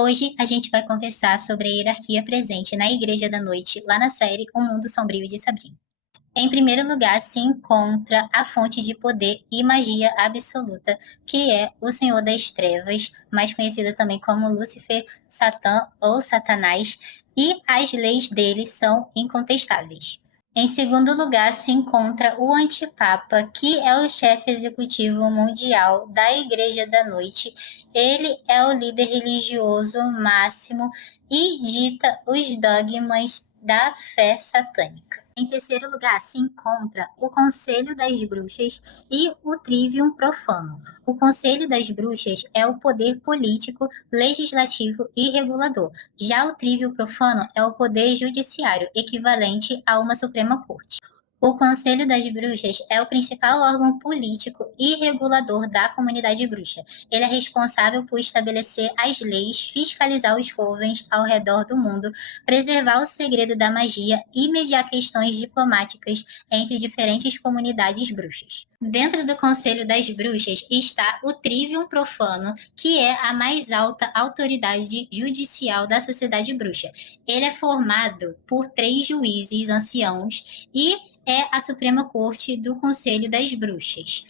Hoje a gente vai conversar sobre a hierarquia presente na Igreja da Noite, lá na série O Mundo Sombrio de Sabrina. Em primeiro lugar, se encontra a fonte de poder e magia absoluta, que é o Senhor das Trevas, mais conhecido também como Lúcifer, Satã ou Satanás, e as leis dele são incontestáveis. Em segundo lugar, se encontra o Antipapa, que é o chefe executivo mundial da Igreja da Noite. Ele é o líder religioso máximo e dita os dogmas da fé satânica. Em terceiro lugar, se encontra o Conselho das Bruxas e o Trivium Profano. O Conselho das Bruxas é o poder político, legislativo e regulador. Já o Trivium Profano é o poder judiciário, equivalente a uma Suprema Corte. O Conselho das Bruxas é o principal órgão político e regulador da comunidade bruxa. Ele é responsável por estabelecer as leis, fiscalizar os covens ao redor do mundo, preservar o segredo da magia e mediar questões diplomáticas entre diferentes comunidades bruxas. Dentro do Conselho das Bruxas está o Trivium Profano, que é a mais alta autoridade judicial da sociedade bruxa. Ele é formado por 3 juízes anciãos e é a Suprema Corte do Conselho das Bruxas.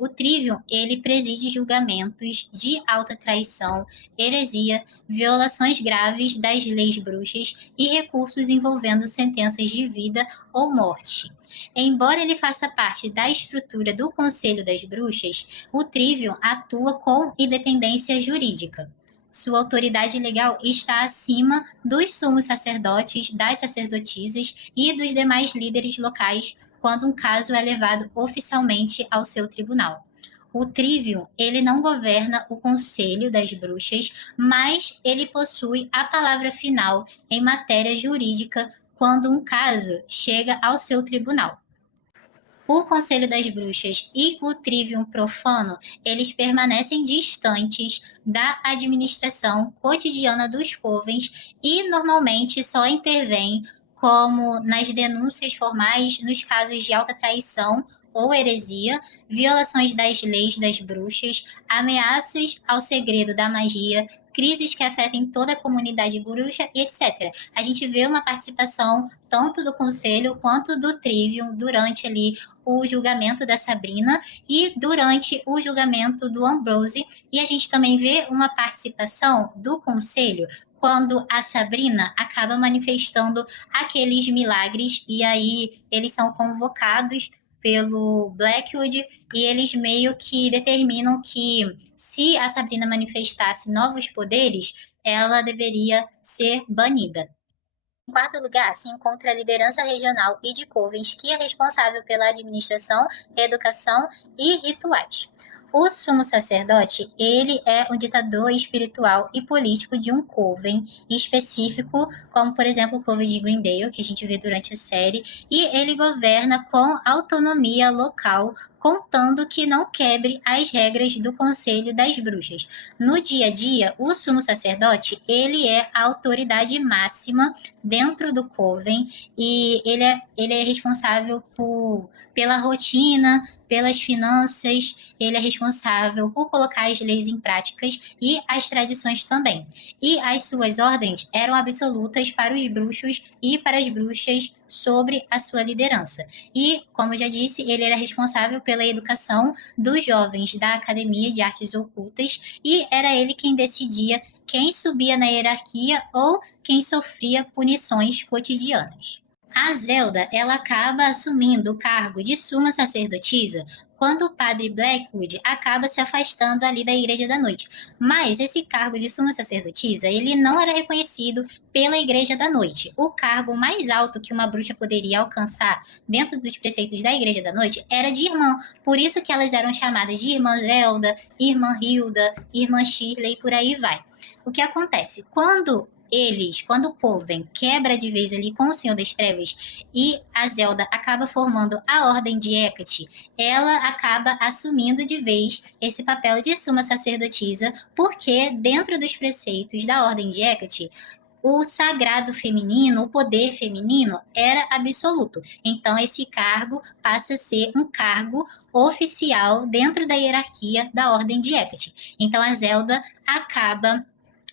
O Trivium, ele preside julgamentos de alta traição, heresia, violações graves das leis bruxas e recursos envolvendo sentenças de vida ou morte. Embora ele faça parte da estrutura do Conselho das Bruxas, o Trivium atua com independência jurídica. Sua autoridade legal está acima dos sumos sacerdotes, das sacerdotisas e dos demais líderes locais quando um caso é levado oficialmente ao seu tribunal. O Trivium, ele não governa o Conselho das Bruxas, mas ele possui a palavra final em matéria jurídica quando um caso chega ao seu tribunal. O Conselho das Bruxas e o Trivium Profano, eles permanecem distantes da administração cotidiana dos covens e normalmente só intervêm como nas denúncias formais nos casos de alta traição ou heresia, violações das leis das bruxas, ameaças ao segredo da magia, crises que afetem toda a comunidade bruxa e etc. A gente vê uma participação tanto do Conselho quanto do Trivium durante ali o julgamento da Sabrina e durante o julgamento do Ambrose, e a gente também vê uma participação do Conselho quando a Sabrina acaba manifestando aqueles milagres, e aí eles são convocados pelo Blackwood e eles meio que determinam que se a Sabrina manifestasse novos poderes, ela deveria ser banida. Em quarto lugar, se encontra a liderança regional e de covens, que é responsável pela administração, educação e rituais. O sumo sacerdote, ele é um ditador espiritual e político de um coven específico, como por exemplo o coven de Greendale, que a gente vê durante a série, e ele governa com autonomia local, contando que não quebre as regras do Conselho das Bruxas. No dia a dia, o sumo sacerdote, ele é a autoridade máxima dentro do coven e ele é responsável pela rotina, pelas finanças, ele é responsável por colocar as leis em práticas e as tradições também. E as suas ordens eram absolutas para os bruxos e para as bruxas sobre a sua liderança. E, como eu já disse, ele era responsável pela educação dos jovens da Academia de Artes Ocultas e era ele quem decidia quem subia na hierarquia ou quem sofria punições cotidianas. A Zelda, ela acaba assumindo o cargo de suma sacerdotisa quando o padre Blackwood acaba se afastando ali da Igreja da Noite. Mas esse cargo de suma sacerdotisa, ele não era reconhecido pela Igreja da Noite. O cargo mais alto que uma bruxa poderia alcançar dentro dos preceitos da Igreja da Noite era de irmã. Por isso que elas eram chamadas de Irmã Zelda, Irmã Hilda, Irmã Shirley e por aí vai. O que acontece? Quando o Coven quebra de vez ali com o Senhor das Trevas e a Zelda acaba formando a Ordem de Hecate, ela acaba assumindo de vez esse papel de suma sacerdotisa, porque dentro dos preceitos da Ordem de Hecate, o sagrado feminino, o poder feminino era absoluto. Então esse cargo passa a ser um cargo oficial dentro da hierarquia da Ordem de Hecate. Então a Zelda acaba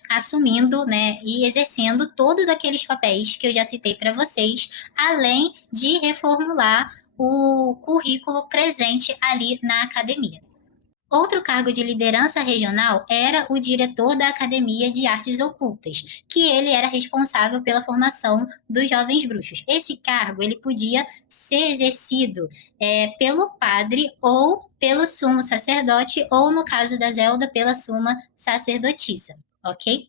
assumindo, né, e exercendo todos aqueles papéis que eu já citei para vocês, além de reformular o currículo presente ali na academia. Outro cargo de liderança regional era o diretor da Academia de Artes Ocultas, que ele era responsável pela formação dos jovens bruxos. Esse cargo ele podia ser exercido pelo padre ou pelo sumo sacerdote, ou no caso da Zelda, pela suma sacerdotisa, ok?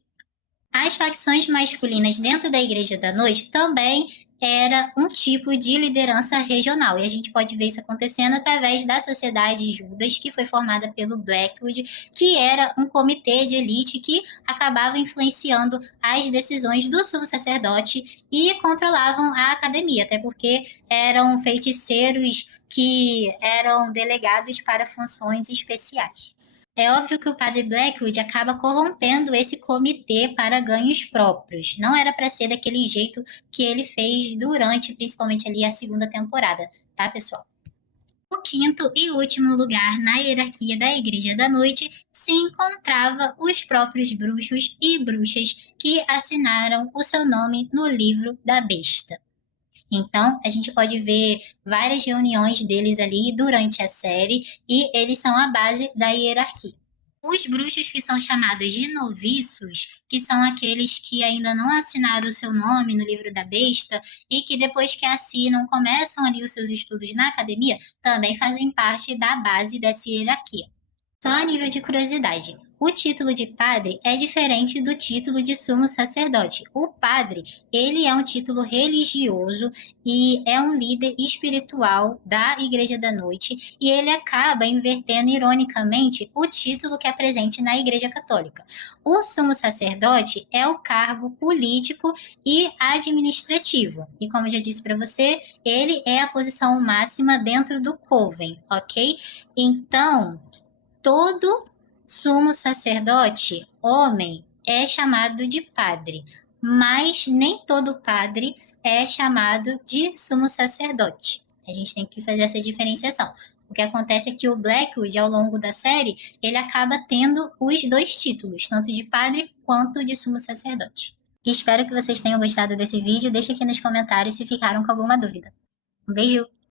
As facções masculinas dentro da Igreja da Noite também era um tipo de liderança regional. E a gente pode ver isso acontecendo através da Sociedade Judas, que foi formada pelo Blackwood, que era um comitê de elite que acabava influenciando as decisões do sumo sacerdote e controlavam a academia, até porque eram feiticeiros que eram delegados para funções especiais. É óbvio que o padre Blackwood acaba corrompendo esse comitê para ganhos próprios. Não era para ser daquele jeito que ele fez durante, principalmente ali, a segunda temporada, tá, pessoal? O quinto e último lugar na hierarquia da Igreja da Noite se encontrava os próprios bruxos e bruxas que assinaram o seu nome no livro da besta. Então, a gente pode ver várias reuniões deles ali durante a série e eles são a base da hierarquia. Os bruxos que são chamados de noviços, que são aqueles que ainda não assinaram o seu nome no livro da besta e que depois que assinam começam ali os seus estudos na academia, também fazem parte da base dessa hierarquia. Só a nível de curiosidade, o título de padre é diferente do título de sumo sacerdote. O padre, ele é um título religioso e é um líder espiritual da Igreja da Noite, e ele acaba invertendo ironicamente o título que é presente na Igreja Católica. O sumo sacerdote é o cargo político e administrativo. E como eu já disse para você, ele é a posição máxima dentro do coven, ok? Então, todo sumo sacerdote, homem, é chamado de padre, mas nem todo padre é chamado de sumo sacerdote. A gente tem que fazer essa diferenciação. O que acontece é que o Blackwood, ao longo da série, ele acaba tendo os dois títulos, tanto de padre quanto de sumo sacerdote. Espero que vocês tenham gostado desse vídeo. Deixe aqui nos comentários se ficaram com alguma dúvida. Um beijo!